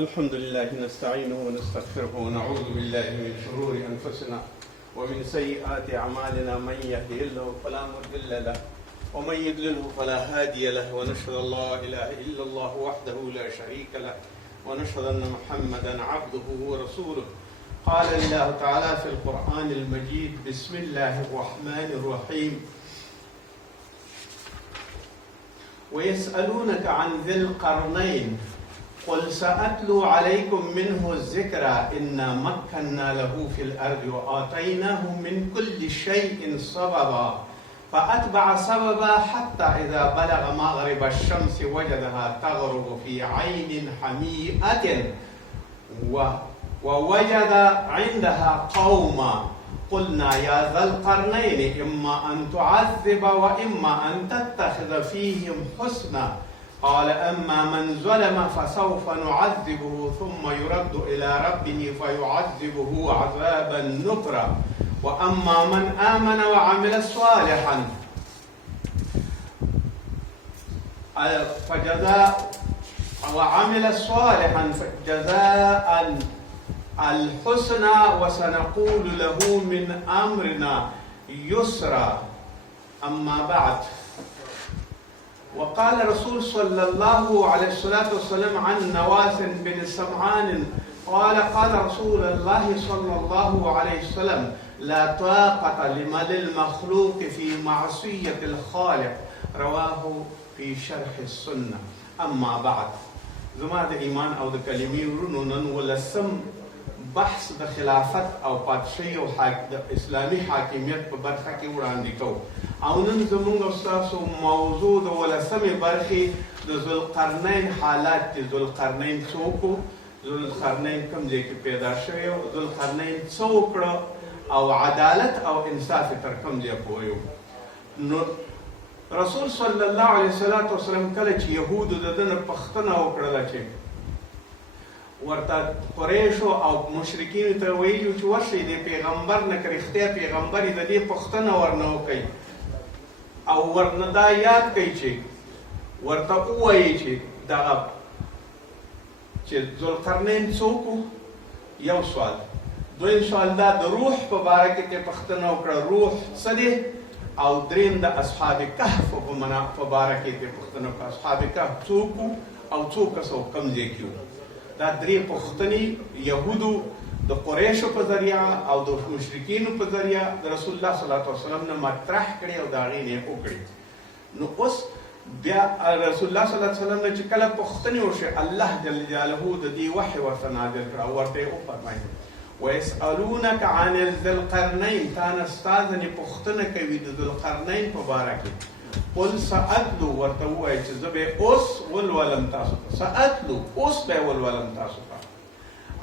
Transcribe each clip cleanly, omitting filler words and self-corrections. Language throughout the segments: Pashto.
الحمد لله نستعينه ونستغفره ونعوذ بالله من شرور أنفسنا ومن سيئات أعمالنا من يهده الله فلا مضل له ومن يضلله فلا هادي له ونشهد أن لا إله إلا الله وحده لا شريك له ونشهد أن محمدا عبده ورسوله. قال الله تعالى في القرآن المجيد: بسم الله الرحمن الرحيم. ويسألونك عن ذي القرنين قل سأتلو عليكم منه الذكرى إنا مكنا له في الأرض وآتيناه من كل شيء سببا فأتبع سببا حتى إذا بلغ مغرب الشمس وجدها تغرب في عين حميئة ووجد عندها قوما قلنا يا ذا القرنين إما أن تعذب وإما أن تتخذ فيهم حسنا قال أما من ظلم فسوف نعذبه ثم يرد إلى ربه فيعذبه عذابا نكرا وأما من آمن وعمل صالحا فجزاء الحسنى وسنقول له من أمرنا يسرا. أما بعد، وقال رسول صلى الله عليه الصلاة والسلام عن نواس بن سمعان قال رسول الله صلى الله عليه وسلم: لا طاقة لمن المخلوق في معصية الخالق. رواه في شرح السنة. أما بعد، زما د ایمان او د کلمې ورونو نن ولسم بحث د خلافت او پادشاهي او د اسلامي حاکمیت په برخه کې وړاندې کوو. او نن زموږ او ستاسو موضوع د ولسمې برخې د ذوالقرنین حالات دي. ذوالقرنین څوک و؟ ذوالقرنین کوم ځای کې پیدا شوی و؟ ذوالقرنین څه وکړه او عدالت او انصاف تر کوم ځای پورې و؟ نو رسول صلی الله علیه وسلم کله چې یهودو د ده نه پوښتنه وکړله چې ورته قریشو او مشرکینو ته ویلي چې ورشئ د پیغمبر نه که رښتیا پیغمبر یې د دې پوښتنه ورنه وکئ او ورنه دا یاد کوي چې ورته ووایي چې دغه چې ذوالقرنین څوک و؟ یو سوال. دویم سوال دا د روح په باره کې ترې پوښتنه وکړه: روح څه دی؟ او دریم د اصحاب کهف په باره کې ترې پوښتنه وکړه: اصحاب کهف څوک و او څو کسه و کوم ځای کې و؟ دا درې پوښتنې یهودو د قریشو په ذریعه او د مشرکینو په ذریعه د رسول الله صلی الله علیه وسلم نه مطرح کړي او د هغې نه یې وکړي. نو اوس بیا رسول الله صلی الله علیه وسلم نه چې کله پوښتنې وشي، الله جل جلاله د دې وحی ورته نازل کړه او ورته یې وفرمایي: ویسألونک عن ذی القرنین، تا نه ستا ځینې پوښتنه کوي د ذوالقرنین په باره کې. قل سأتلو، ورته ووایي چې زه به اوس ولولم تاسو ته. سأتلو، اوس به یې ولولم تاسو ته.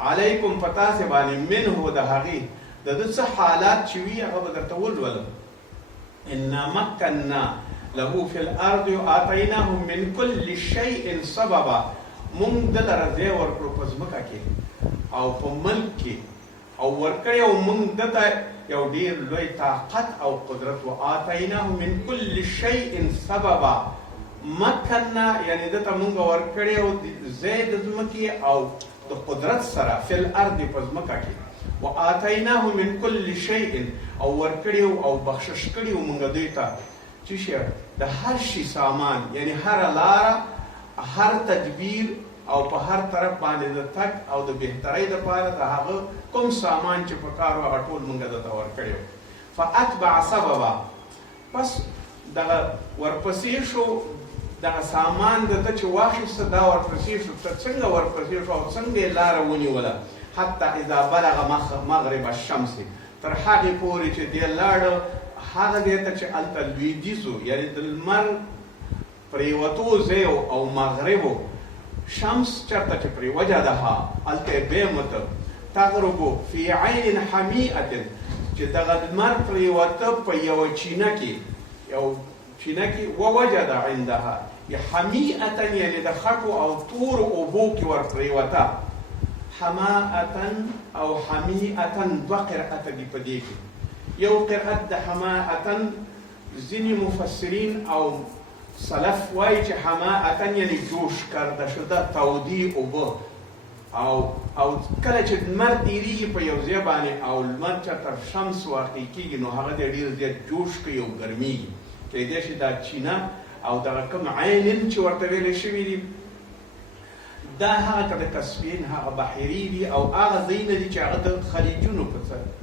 علیکم په تاسې باندې منه د هغې د ده څه حالات چې وي هغه به درته ولولم. انا مکننا له فی الارض وآتیناه من کل شیء سببا، موږ ده لره ځای ورکړو په ځمکه کې او په ملک کې، او ورکړی او موږ ده ته یو ډېر لوی طاقت او قدرت. وآتیناه من کل شیء سببا، مکننا یعنې ده ته موږ ورکړی او ځای د ځمکې او د قدرت سره فی الارض په ځمکه کې. وآتیناه من کل شیء، او ورکړی او بخشش کړي موږ دوی ته چې شی د هر شي سامان، یعنی هره لاره، هر تدبیر او په هر طرف باندې د تګ او د بهترۍ دپاره د هغه کوم سامان چې په کار و هغه ټول موږ درته ورکړی و. فاتبع سببا، پس دغه ورپسې شو، دغه سامان د ده چې واخیسته دا ورپسې شو. ته څنګه ورپسې شو او څنګه یې لاره ونیوله؟ حتی اذا بلغ مغرب الشمس، تر هغې پورې چې دی لاړه هغه ځای ته چې هلته لویدیځ و، یعنې د لمر پرېوتو ځای او مغرب و. شمس چرته چې پرې وجدها، هلته یې بیمته تغربو فی عین حمیئة، چې دغه لمر پرېوته په یوه چینه کې، یو چینه کې. ووجد عندها حمیئة، یعنې د خټو او تورو اوبو کې ورپرېوته. حماءة او حمیئة دوه قرأت دي په دې کې. یو قرأت د حماءة ځینې مفسرین او سلف وایي چې حماءة یعنی جوش کرده شده تودی اوبه او کله چې لمر تېرېږي په یو ځای باندې او لمر چېرته شمس واقع کېږي نو هغه دی ډېر زیات جوش کوي او ګرمېږي. کیدای شي دا چینه او دغه کوم عینن چې ورته ویلی شوي دي دا هغه که د کسبین هغه بحیري دي او هغه ځایونه دي چې هغه د خلیجونو په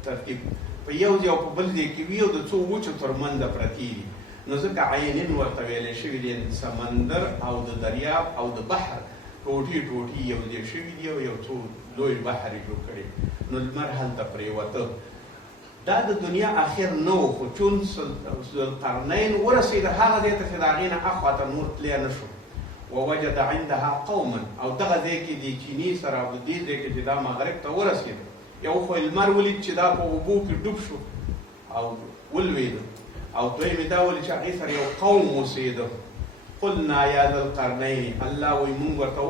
ترتیب په یو ځای او په بل ځای کې وي او د څو وچو تر منځه پرتې دي نو ځکه عینن ورته ویلی شوي دي سمندر او د دریاب او د بحر ټوټې ټوټې یو ځای شوي دي او یو څو لوی بحر یې جوړ کړی نو لمر هلته پرېوته. دا د دنیا آخر نه و خو چون ذوالقرنین ورسېده هغه ځای ته چې د هغې نه اخواته نور تلی نه شو ووجد عندها قوما او دغه ځای کې د چیني سره او د دې ځای کې چې دا مغرب ته ورسېده یو خو لمر ولید چې دا په اوبو کې ډوب شو او ولوېده او دویم یې دا ولید چې هغې سره یو قوم اوسېده. قلنا یا ذا القرنین الله وایي مونږ ورته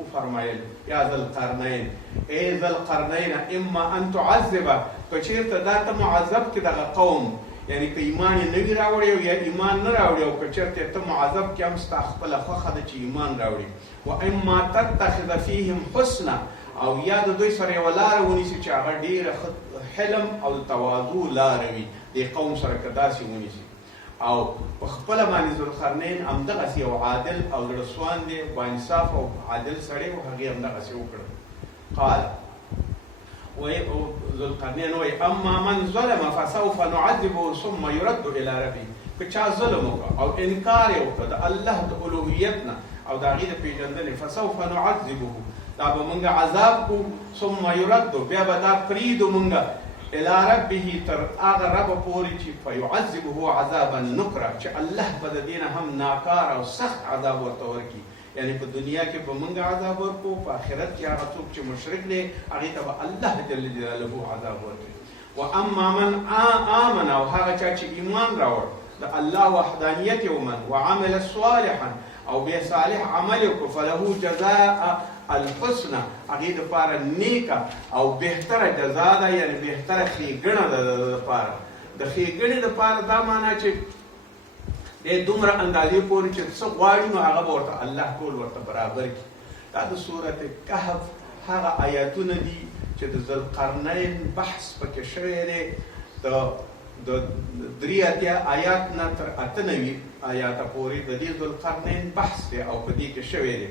وفرمایل یا ذا القرنین ای ذا القرنین اما ان تعذبه که چېرته دا ته معذب کړي دغه قوم یعنی که ایمان یې نه وي راوړی او یا ایمان نه راوړي او که چېرته ته معذب کړي هم ستا خپله خوښه ده چې ایمان راوړي و اما تتخذ فیهم حسنه او یا د دوی سره یوه لاره ونیسي چې هغه ډېره حلم او تواضع لاره وي دې قوم سره که داسې ونیسي او په خپله باندې ذوالقرنین همدغسې یو عادل او زړه سوان دی باانصاف او عادل سړی و هغې همدغسې وکړه. قال ذوالقرنین وایي اما من ظلم فسوف نعذبه ثم يرد الى ربه که چا ظلم وکړه او انکار یې وکړه د الله د الوهیت نه او د هغې د پېژندنې فسوف نعذبه دا به موږ عذاب کو ثم يرد بیا به دا پرېږدو موږ الى ربه تر هغه رب پورې چې فیعذبه عذابا نکره چې الله به د دې نه هم ناکار او سخت عذاب ورته ورکړي یعنی په دنیا کې به موږ عذاب ورکړو په آخرت کې هغه څوک چې مشرک دی هغې ته به الله جل جلاله عذاب ورکړي. و اما من آمن او هغه چا چې ایمان راوړ د الله وحدانیت یې ومن وعمل صالحا او بیا صالح عمل وکړو فله جزاء الحسنه هغې دپاره نیکه او بهتره جزا ده یعنی بهتره ښېګڼه ده د دپاره د ښېګڼې دپاره دا معنا چې دی دومره اندازې پورې چې څه غواړي نو هغه به ورته الله ټول ورته برابر کړي. دا د صورت کهف هغه آیاتونه دي چې د ذوالقرنین بحث پکې شوی دی د 83 آیات نه تر 98 آیاته پورې د دې ذوالقرنین بحث دی او په دې کې شوی دی.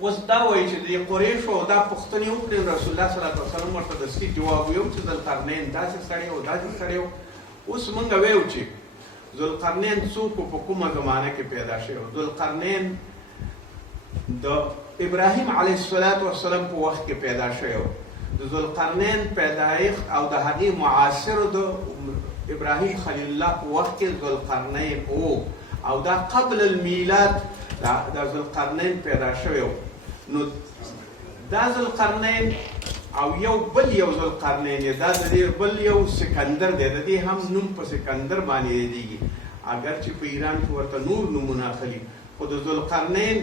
اوس دا وایي چې د قریشو دا پوښتنې وکړې رسول الله صلی الله علیه وسلم ورته دستي جواب ویو چې ذوالقرنین داسې سړی و داسې سړی و. اوس موږ ویو چې ذوالقرنین څوک په کومه زمانه کې پیدا شوی و. ذوالقرنین د ابراهیم علیه السلام په وخت کې پیدا شوی و. د ذوالقرنین پیدایښت او د هغې معاصرو د ابراهیم خلیل الله په وخت کې ذوالقرنین و او دا قبل المیلاد دا ذوالقرنین پیدا شوی و. نو دا ذوالقرنین او یو بل یو ذوالقرنین دا د دې بل یو سکندر دی د دې هم نوم په سکندر باندې یادېږي اگر چې په ایران کې ورته نور نومونه اخلي خو د ذوالقرنین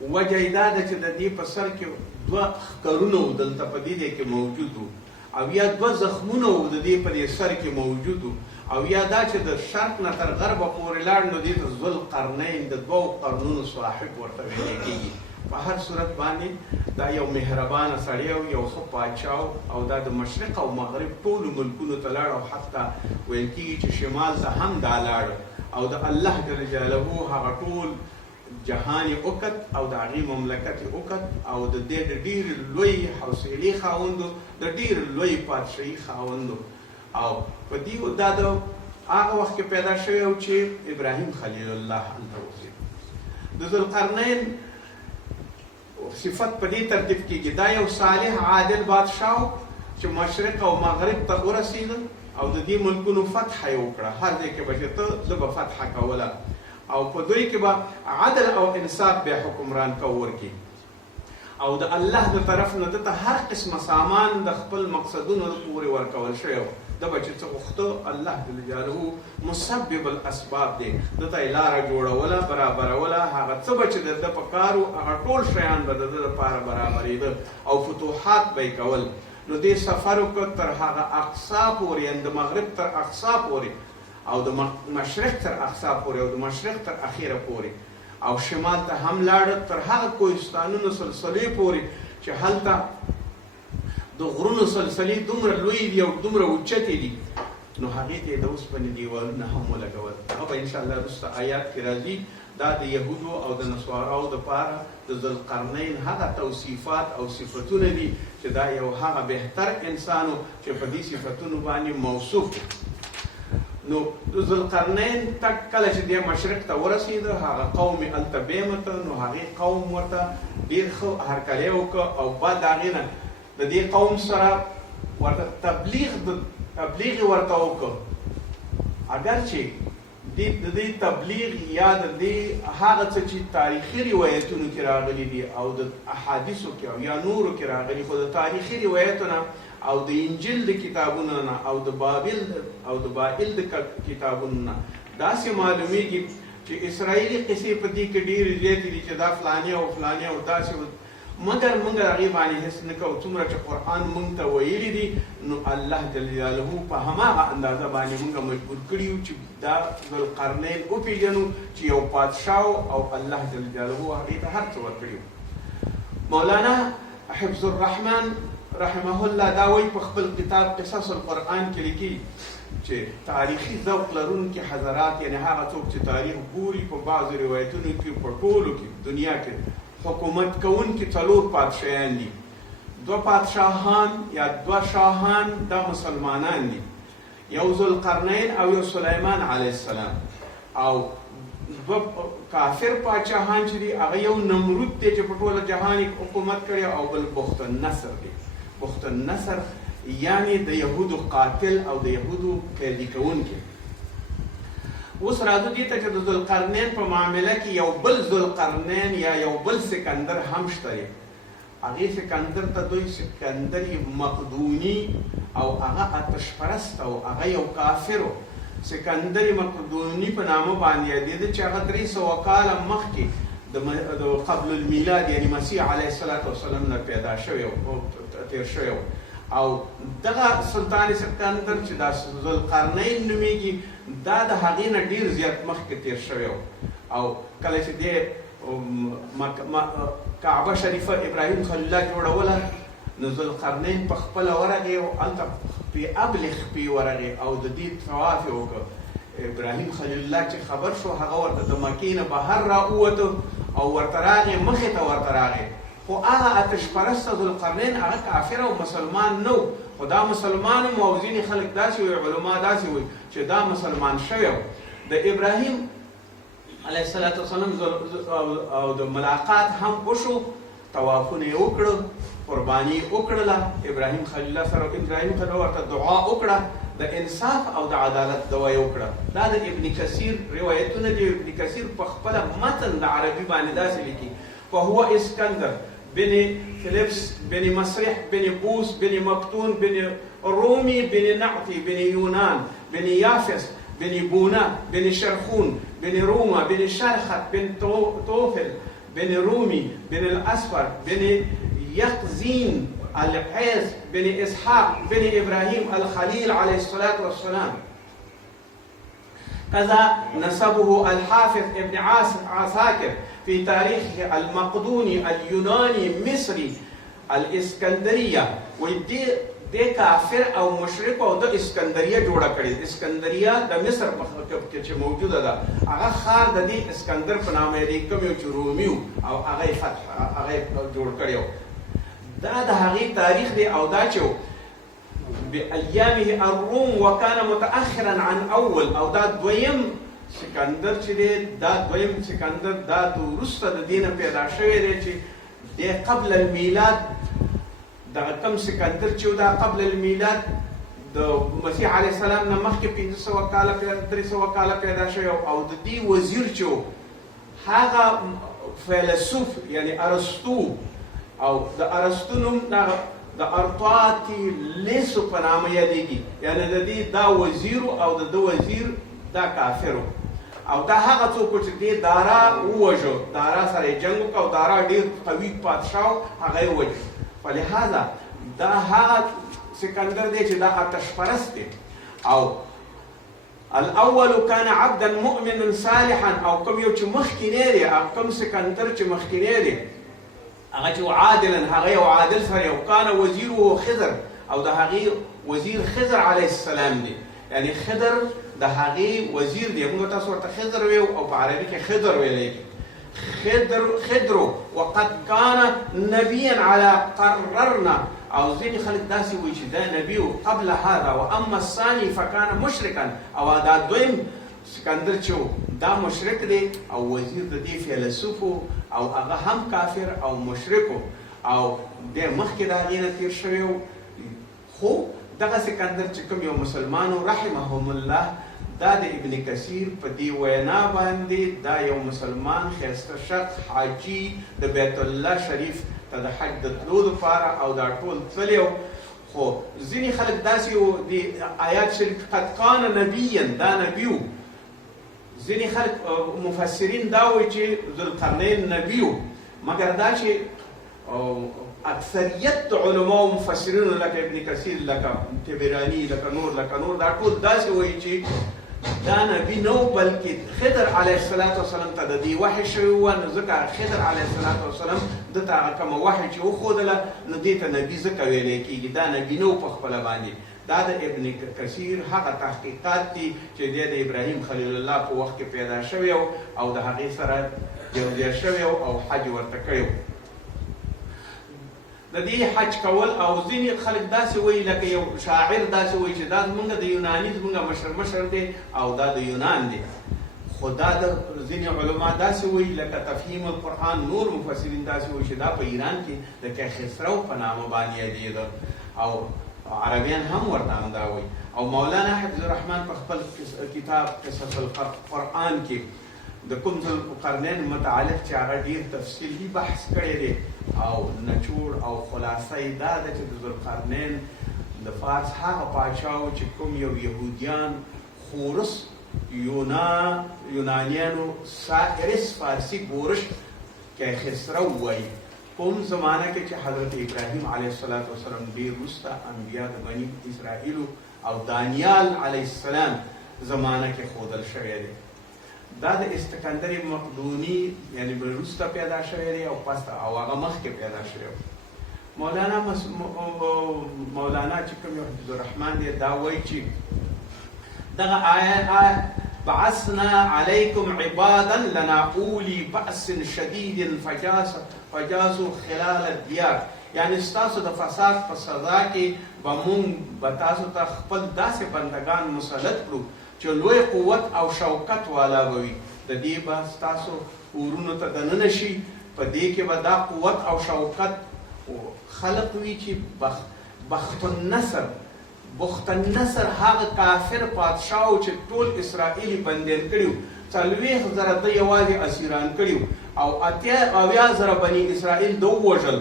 وجه یې دا ده چې د دې په سر کې 2 ښکرونه و دلته په دې ځای کې موجود و او یا 2 زخمونه و د دې په دې سر کې موجود و او یا دا چې د شرق نه تر غربه پورې لاړ نو دې ته ذوالقرنین د 2 قرنونو صاحب ورته ویلی کېږي. په هر صورت باندې دا یو مهربانه سړی او یو ښه پاچا او دا د مشرق او مغرب ټولو ملکونو ته لاړ او حتی ویل کېږي چې شمال ته هم دا لاړ او د الله جل جلاله هغه ټول جهان یې وکت او د هغې مملکت یې وکت او د دې د ډېرې لوی حوصلې خاوند و د ډېرې لوی پادشاهي خاوند و او په دې دا د هغه وخت کې پیدا شوی و چې ابراهیم خلیل الله هلته اوسېد. د ذوالقرنین صفت په دې ترتیب کېږي دا یو صالح عادل بادشاه چې مشرق او مغرب ته ورسېده او د دې ملکونو فتح یې وکړه هر ځای کې به چې ته زه به فتحه کوله او په دوی کې به عدل او انصاف بیا حکمران ورکړي او د الله د طرف نه دته هر قسمه سامان د خپل مقصدونو پورې ورکول شوی و د به چې څه غوښته الله جل جلاله مسبب الاسباب دی دته یې لاره جوړوله برابروله هغه څه به چې د ده په کار و هغه ټول شیان به د ده دپاره برابرېده او فتوحات به یې کول. نو دې سفر وکړ تر هغه اقصا پورې یعنې د مغرب تر اقصا پورې او د مشرق تر اقصا پورې او د مشرق تر اخیره پورې او شمال ته هم لاړه تر هغه کوهستانونو سلسلې پورې چې هلته د غرونو سلسلې دومره لوی دي او دومره اوچتې دي، نو هغې ته یې د اوسپنې دیوالونه هم ولګول. هغه به انشاءالله وروسته آیات کې راځي. دا د یهودو او د نصاراو دپاره د ذوالقرنین هغه توصیفات او صفتونه دي چې دا یو هغه بهتر انسان و چې په دې صفتونو باندې موصوف. نو د ذوالقرنین تک کله چې دی مشرق ته ورسېده، هغه قوم یې هلته بیمته، نو هغې قوم ورته ډېر ښه هرکلی وکړه او بعد د هغې نه د دې قوم سره ورته تبلیغ ورته وکړه. اگر چې د دې تبلیغ یا د دې هغه څه چې تاریخي روایتونو کې راغلي دي او د احادیثو کې او یا نورو کې راغلي، خو د تاریخي روایتونه او د انجیل د کتابونو نه او د بابل د کتابونو نه داسې معلومیږي چې اسرائیلي قصې په دې کې ډېرې زیاتې دي چې دا فلانې او فلانې او داسې، مګر موږ هغې باندې هېڅ نه کوو. څومره چې قرآن موږ ته ویلي دي، نو الله جل جلاله په هماغه اندازه باندې موږ مجبور کړي یو چې دا ذوالقرنین وپېژنو چې یو پادشاه او الله جل جلاله هغې ته هر څه ورکړي. مولانا حفظ الرحمن رحمه الله دا وایي په خپل کتاب قصص القرآن کې لیکي چې تاریخي ذوق لرونکي حضرات، یعنې هغه څوک چې تاریخ ګوري، په بعضو روایتونو کې په ټولو کې دنیا کې حکومت کوونکي 4 پادشاهان دي. 2 پادشاهان یا 2 شاهان دا مسلمانان دي، یو ذوالقرنین او یو سلیمان علیه السلام، او 2 کافر پادشاهان چې دي هغه یو نمرود دی چې په ټوله جهان یې حکومت کړی، او بل بخت النصر دی. بخت النصر یعنی د یهودو قاتل او د یهودو قیدي کوونکی. اوس راځو دې ته چې د ذوالقرنین په معامله کې یو بل ذوالقرنین یا یو بل سکندر هم شته دی. هغې سکندر ته دوی سکندر مقدوني او هغه آتش پرست او هغه یو کافر و. سکندر مقدوني په نامه باندې یادېده چې هغه 300 کاله مخکې د قبل المیلاد یعنی مسیح علیه السلام نه پیدا شوی او تیر شوی و. او دغه سلطان سکندر چې دا ذوالقرنین نومیږي، دا د هغې نه ډېر زیات مخکې تیر شوی و. او کله چې دی کعبه شریفه ابراهیم خلیل الله جوړوله، نو ذوالقرنین په خپله ورغې او هلته پې ابلې خپې ورغې او د دې طواف یې وکړ. ابراهیم خلیل الله چې خبر شو، هغه ورته د مکې نه بهر راووته او ورته راغې، مخې ته ورته راغې. خو هغه آتش پرسته ذوالقرنین هغه کافر او مسلمان نه و، خو دا مسلمان و او ځینې خلک داسې وایي، علما داسې وایي چې دا مسلمان شوی و. د ابراهیم علیه السلام او د ملاقات هم وشو، طوافونه یې وکړل، قرباني یې وکړله ابراهیم خلیل الله سره. ابراهیم خلیل الله ورته دعا وکړه، د انصاف او د عدالت دعا یې وکړه. دا د ابن کثیر روایتونه دي. ابن کثیر په خپله متن د عربي باندې داسې لیکي: فهو اسکندر بن فلپس بن مسرح بن بوس بن مقتون بن رومي بن نعتي بن يونان بن يافس بن بونا بن شرخون بن روما بن شرخت بن توفل بن رومي بن الأسفر بن يقزين الحيث بن إسحاق بن إبراهيم الخليل عليه الصلاة والسلام. كذا نسبه الحافظ ابن عساكر في تاريخه المقدوني اليوناني مصري الاسكندرية. ودي کافر او مشرک او د اسکندریه جوړه کړې. اسکندریه د مصر په کې موجوده ده. هغه ښار د دې اسکندر په نامه دی، کوم یو چې رومي او هغه فتح هغه جوړ کړی. دا د هغې تاریخ دی او دا چې بأيامه الروم وكان متأخرا عن أول، او دا دویم سکندر چې دی، دا دویم سکندر دا وروسته د دې نه پیدا شوی دی چې دی قبل المیلاد. دغه کم سکندر چې دا قبل المیلاد د مسیح علیه السلام نه مخکې 500 کاله 300 کاله پیدا شوی، او د دې وزیر چې هغه فیلسوف یعنی ارسطو، او د ارسطو نوم د ارطاطی لیسو په نامه یادېږي، یعنې د دې دا وزیر او د ده وزیر دا کافر او دا هغه څوک چې دې دارا ووژه، دارا سره یې جنګ وکړ او دارا ډېر قوي پادشاه و، هغه یې ووژه. فلهذا دا هغه سکندر دی چې دا آتش پرست دی. او الاول كان عبدا مؤمنا صالحا، او کوم یو چې مخکینی دی، او کوم سکندر چې مخکینی دی هغه چې عادلا، هغه یو عادل سره، او کان وزیره خضر، او د هغې وزیر خضر علیه السلام دی. یعنی خضر د هغې وزیر دی. موږ تاسو ورته خضر ویو او په عربي کې خضر ویلی خضر وقد كان نبيا على قررنا، او ځینې خلک داسې وایي چې دا نبي قبل هذا، واما الثاني فكان مشركا، او دا دویم سکندر چې دا مشرک دی او وزیر د دې فیلسوف او هغه هم کافر او مشرک، او ډېر مخکې د هغې نه تېر شوی و. خو دغه سکندر چې کوم یو مسلمانو رحمهم الله، دا د ابن کثیر په دې وینا باندې دا یو مسلمان ښایسته شخص حاجي د بیت الله شریف ته د حج د تلو دپاره او دا ټول تللی و. خو ځینې خلک داسې و د آیات شریف قد کان نبیا، دا نبي و. ځینې خلک مفسرین دا وایي چې ذوالقرنین نبي و، مګر دا چې اکثریت علماء و مفسرینو لکه ابن کثیر، لکه طبراني، لکه نور دا ټول داسې وایي چې دا نبی نو، بلکې خضر علیه السلام ته د دې وحی شوی و. نو ځکه خضر علیه السلام دته هغه کومه وحی چې وښودله، نو دې ته نبي ځکه ویلی کېږي، دا نبي نو په خپله باندې. دا د ابن کثیر هغه تحقیقات دي چې دی د ابراهیم خلیل الله په وخت کې پیدا شوی او د هغې سره یوځای شوی او حج ورته کړی. د دې حج کول، او ځینې خلک داسې وایي لکه یو شاعر داسې وایي چې دا زموږ د یوناني زموږ مشر دی او دا د یونان دی. خو دا د ځینې علما داسې وایي لکه تفهیم القرآن، نور مفسرین داسې وایي چې دا په ایران کې د کیخسرو په نامه باندې یادېده، او عربیان هم ورته همدا وایي. او مولانا حفظ الرحمن په خپل کتاب قصص القرآن کې د کوم ذوالقرنین متعلق چې هغه ډېر تفصیلي بحث کړی دی، او نچوړ او خلاصه یې دا ده چې د ذوالقرنین د فارس هغه پاچا و چې کوم یو یهودیان خورس یونانیانو سائرس فارسي بورش کیخسرو وایي، کوم زمانه کې چې حضرت ابراهیم علیه السلام ډېر وروسته انبیا د بني اسرائیلو او دانیال علیه السلام زمانه کې ښودل شوی دی. دا د اسکندر مقدوني یعنی وروسته پیدا شوی دی او او هغه مخکې پیدا شوی. مولانا چې کوم یو حفظ الرحمن دی دا وایي چې دغه آیه بعثنا علیکم عبادا لنا اولی بأس شدید فجاسوا خلال الدیار، یعنی ستاسو د فساد په سزا کې به مونږ به تاسو ته خپل داسې بندگان مسلط کړو چې لوی قوت او شوکت والا به وي. د دې به ستاسو کورونو ته دننه شي، په دې کې به دا قوت او شوکت خلق وي چې بخت النصر هغه کافر پادشاه و چې ټول اسرائیلي بندیان کړي وو، 40,000 ده یوازې اسیران کړي وو، او 80,000 بني اسرائیل ده ووژل.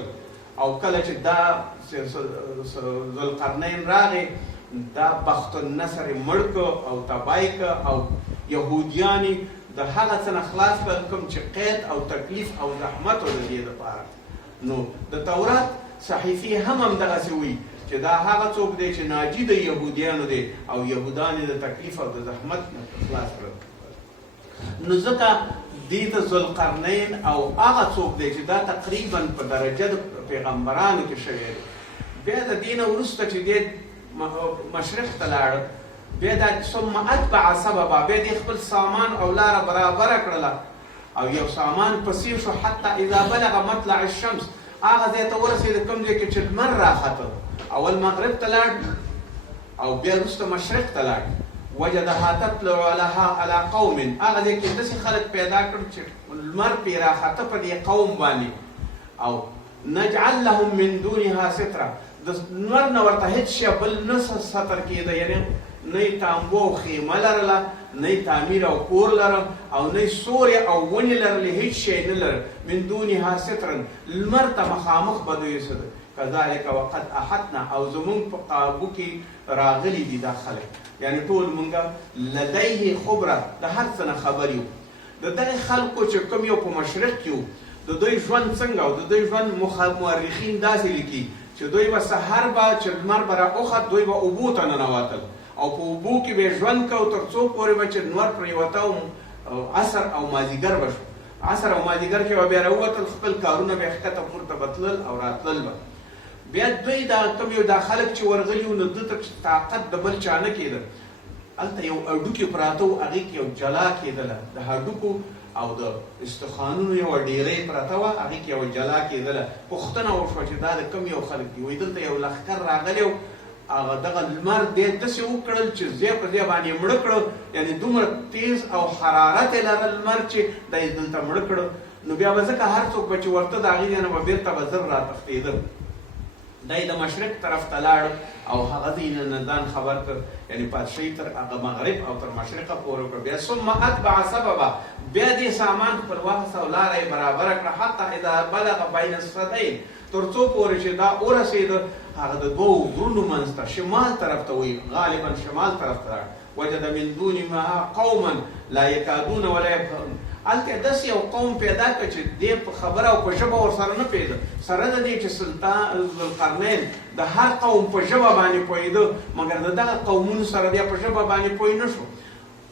او کله چې دا ذوالقرنین راغی، دا بخت النصر یې مړ که او تباه که، او یهودیان د هغه څه نه خلاص کړل کوم چې قید او تکلیف او زحمت و د دې دپاره. نو د تورات صحیفې هم همدغسې وایي چې دا هغه څوک دی چې ناجي د یهودیانو دی او یهودان یې د تکلیف او د زحمت نه خلاص کړل. نو ځکه دې ته ذوالقرنین او هغه څوک دی چې دا تقریبا په درجه د پیغمبرانو کې شوی دی. بیا د دې نه وروسته چې دی مشرق ته لاړ، بیا دا ثم اتبع سببا، بیا دې خپل سامان او لاره برابره کړله او یو سامان پسې شو حتی اذا بلغ مطلع الشمس، هغه ځای ته ورسېد کوم ځای کې چې لمر راخته. اول مغرب ته لاړ او بیا وروسته مشرق ته لاړ. وجدها تطلع على قوم، هغه ځای کې داسې خلک پیدا کړل چې لمر پرې راخته په دې قوم باندې. او نجعل لهم من دونها سترا، د لمر نه ورته هېڅ شی بل نه ستر کېده، یعنې نه یې تانبو او خیمه لرله، نه یې تعمیر او کور لره، او نه یې سورې او ونې لرلې، هېڅ شی نه لرل. من دونها سترا، لمر ته مخامخ به دوی اوسېدل. کذلک وقد احطنا، او زمونږ په قابو کې راغلي دي دا خلک، یعنې ټول مونږ لدیه خبره، د هر څه نه خبر یو. د دغې خلکو چې کوم یو په مشرق کې وو، د دوی ژوند څنګه او د دوی ژوند مورخین داسې لیکي چې دوی به سحر به چې لمر به راوخت، دوی به اوبو ته ننوتل او په اوبو کې به ژوند کو تر څو پورې به چې نور پرېوته او عصر او مازدیګر به شو. عصر او مازدیګر کې به بیا راووتل، خپل کارونه به یې ښکته پورته به تلل او راتلل به. بیا دوی دا کوم یو دا خلک چې ورغلي وو نو ده ته طاقت د بل چا نه کېده. هلته یو هډوکي پراته وو، هغې کې یو جلا کېدله، د هډوکو او د استخوانونو یوه ډیرۍ پرته وه، هغې کې یوه جلا کېدله. پوښتنه وشوه چې دا د کوم یو خلک دي؟ وایي دلته یو لښکر راغلی و، هغه دغه لمر دی داسې وکړل چې ځای په ځای باندې یې مړه کړه، یعنې دومره تیز او حرارت یې لرل لمر چې دا یې دلته مړه کړه. نو بیا به ځکه هر څوک به چې ورته د هغې ځای نه به بېرته به زر راتښتېده. دا یې د مشرق طرف ته لاړ او هغه دې نه ځان خبر کړ، یعنې پادشاهي تر هغه مغرب او تر مشرقه پورې وکړه. بیا ثم اتبع سببا، بیا دې سامان خپل واخیسته او لاره یې برابره کړه، حتی اذا بلغ بین السدین، تر څو پورې چې دا ورسېده هغه د دوو غرونو منځ ته، شمال طرف ته وایي، غالبا شمال طرف ته راغی. وجد من دونهما قوما لا یکادون ولا یفقهون، هلته داسې یو قوم پیدا کړه چې دې په خبره او په ژبه ورسره نه پوهېده، سره د دې چې سلطان ذوالقرنین د هر قوم په ژبه باندې پوهېده، مګر د دغه قومونو سره بیا په ژبه باندې پوه نه شو.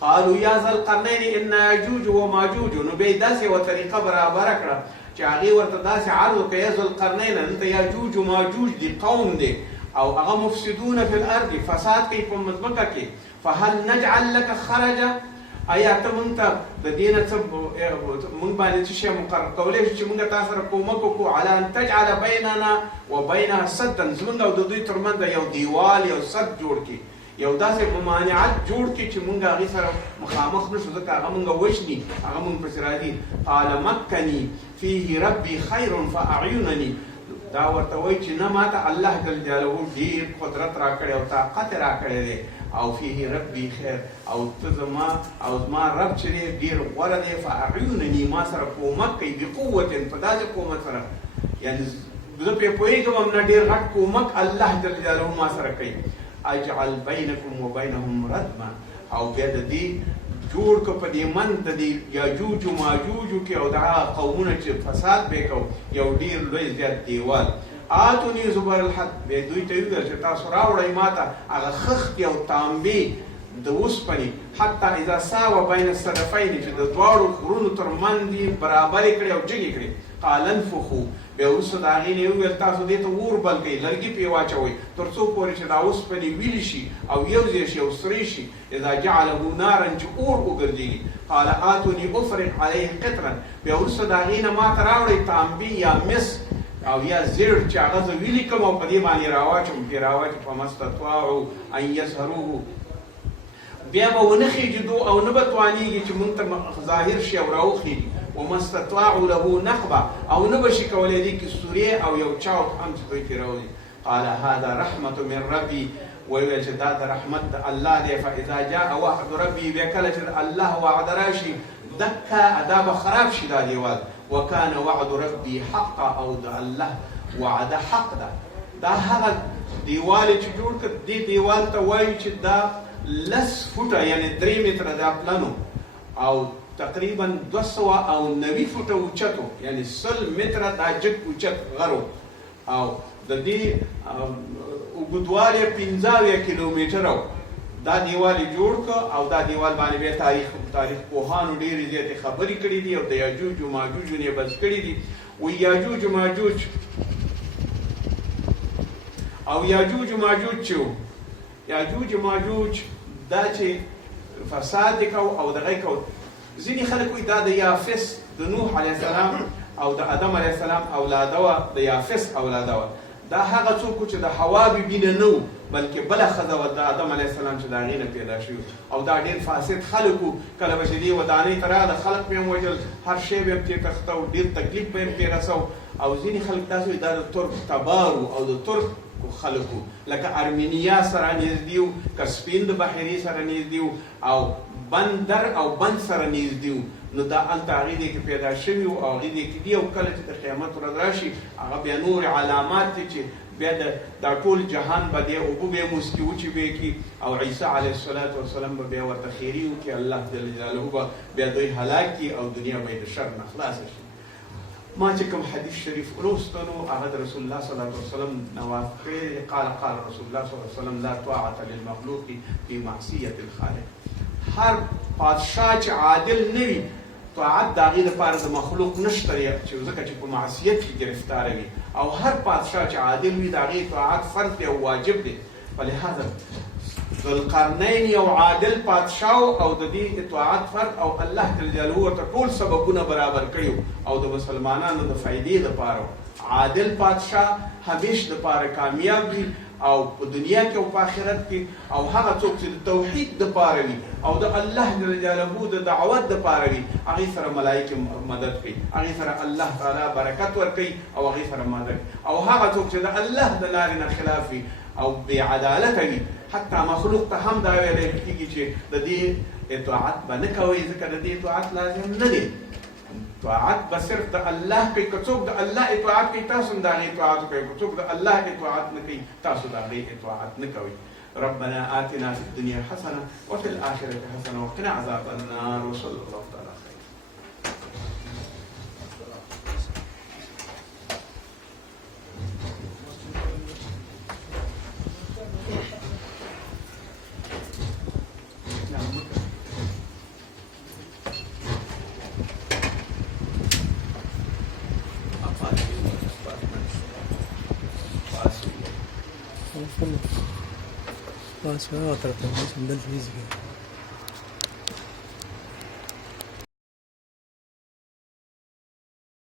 قالوا یا ذوالقرنین ان یاجوج و ماجوج، نو بیا یې داسې یوه طریقه برابره کړه چې هغې ورته داسې عرض وکړه، یا ذوالقرنین دلته یاجوج و ماجوج دي، قوم دی او هغه مفسدون فی الارض، فساد کوي په مځکه کې. فهل نجعل لك خرجا، آیا ته مونږ ته د دې نه څه مونږ باندې څه شی مقرر کولی شو چې مونږ تا سره کومک وکړو؟ علی ان تجعل بیننا و بینها سدا، زمونږ او د دوی ترمنځ یو دیوال یو سد جوړ کړي، یو داسې ممانعت جوړ کړي چې مونږ هغې سره مخامخ نه شو، ځکه هغه مونږ وژني، هغه مونږ پسې راځي. قال مکني فیه ربي خیر فاعینني، دا ورته وایي چې نه ماته الله جل جلاله ډېر قدرت راکړی او طاقت راکړی دی، او فيه ربي خیر، او ته زما او زما رب چې دی ډېر غوره دی. فاعینني، ما سره کومک کوي، بقوت، په داسې قوت سره، یعنې زه پرې پوهېږم هم نه، ډېر غټ کومک الله جل جلاله ما سره کوي. اجعل بینکم و بینهم ردما، او بیا د دې جوړ که په دې منځ د دې یاجوج و ماجوجو کې او دغه قومونه چې فساد به یې کو، یو ډېر لوی زیات دیوال. آتوني زبر الحق، بیا دوی ته یې وویل چې تاسو راوړئ ما ته هغه خښتې او تانبې د اوسپنې، حتی اذا ساوه بین الصدفین، چې د دواړو غرونو تر منځ یې برابرې کړې او جګې کړې. قال انفخوا، بیا وروسته د هغې نه یې وویل تاسو دې ته اور بل کړئ، لرګي پرې واچوئ، تر څو پورې چې دا اوسپنې ویلې شي او یو ځای شي او سرې شي. اذا جعله نارا، چې اور وګرځېږي. قال آتوني افرغ علیه قطرا، بیا وروسته د هغې نه ما ته راوړئ تانبې یا مس او یا زیړ چې هغه زه ویلې کړم او په دې باندې راواچوم، پرې راواچوم. فما استطاعوا ان یظهروه، بیا به ونه خېجېدو او نه به توانېږي چې مونږ ته ظاهر شي او راوخېږي. وما استطاعوا له نقبه، او نه به شي کولی دې کې سورې او یو چاوک هم چې دوی پرې راوځي. قال هذا رحمة من ربي، ویل چې دا د رحمت د الله دی. فاذا جاء وعد ربي، بیا کله چې د الله وعده راشي دکه ادا به خراب شي دا دیوال. وکان وعد ربي حقا، او د الله وعده حق ده. دا هغه دیوال چې جوړ کړ، دې دیوال ته وایي چې دا 10 فوټه یعنې 3 متره دا پلنو او تقریبا 290 فوټه اوچتو، یعنې 100 متره دا جګ اوچت غرو، او د دې اوږدوالی 15 کیلومتره. دا دیوال یې جوړ کړ او دا دیوال باندې بیا تاریخ پوهانو ډېرې زیاتې خبرې کړي دي او د یاجوج و ماجوجو نه یې بس کړي دي. وایي یاجوج و ماجوج او یاجوج و ماجوج چې و، یاجوج و ماجوج دا چې فساد یې کو او دغه یې کو. ځینې خلک وایي دا د یافس د نوح علیه السلام او د آدم علیه السلام اولاده وه، د یافس اولاده وه. دا هغه څوک چې د حوا بیبي نه نه و، بلکې بله ښځه وه د آدم علیه السلام چې د هغې نه پیدا شوي، او دا ډېر فاسد خلک وو. کله به چې دې ودانۍ ته راغله خلک به یې هم وژل، هر شی به یې پرې تخته و، ډېر تکلیف به یې پرې رسو. او ځینې خلک داسې وایي دا د ترک تبار او د ترک خلکو، لکه ارمینیا سره نږدې و، کسپین د بحیرې سره نږدې و، او بندر او بند سره نږدې و. نو دا هلته هغې دې کې پیدا شوي وو او هغې دې کې دي. او کله چې د قیامت ورځ راشي هغه بیا نور علامات دي چې بیا دا ټول جهان به دی اوبه به یې مسکي وچې به یې کړي، او عیسی علیه السلام به بیا ورته خیري وکړي، الله جل جلاله به بیا دوی هلاک کړي او دنیا به یې د شر نه خلاصه شي. ما چې کوم حدیث شریف ولوستنو هغه د رسول الله صلی الله علیه وسلم نوافق قال رسول الله صلی الله علیه وسلم لا طاعة للمخلوق في معصیة الخالق. هر بادشاه چې عادل نه وي طاعت د هغې لپاره د مخلوق نشته چې ځکه چې په معصیت کې گرفتاره وي، او هر بادشاه چې عادل وي د هغې طاعت فرض دی او واجب دی. فلهذا ذوالقرنین یو عادل بادشاه او د دې اطاعت فرض او الله جل جلاله ورته ټول سببونه برابر کړي او د مسلمانانو د فائدې لپاره. عادل بادشاه همیش لپاره کامیاب وي او په دنیا کې او په آخرت کې، او هغه څوک چې د توحید دپاره وي او د الله جل جلاله د دعوت دپاره وي هغې سره ملایکې مدد کوي، هغې سره الله تعالی برکت ورکوي او هغې سره مدد. او هغه څوک چې د الله د لارې نه خلاف وي او بې عدالته وي حتی مخلوق ته هم دا ویلی کېږي چې د دې اطاعت به نه کوئ ځکه د دې اطاعت لازم نه دی. طاعت به صرف د الله کوي. که څوک د الله اطاعت کوي تاسو هم د هغې اطاعت کوئ، که څوک د الله اطاعت نه کوي تاسو د هغې اطاعت نه کوئ. ربنا آتنا في الدنيا حسنة وفي الآخرة حسنة وقنا عذاب النار وصلى الله تعالى خير. Pass me otra, también son del físico.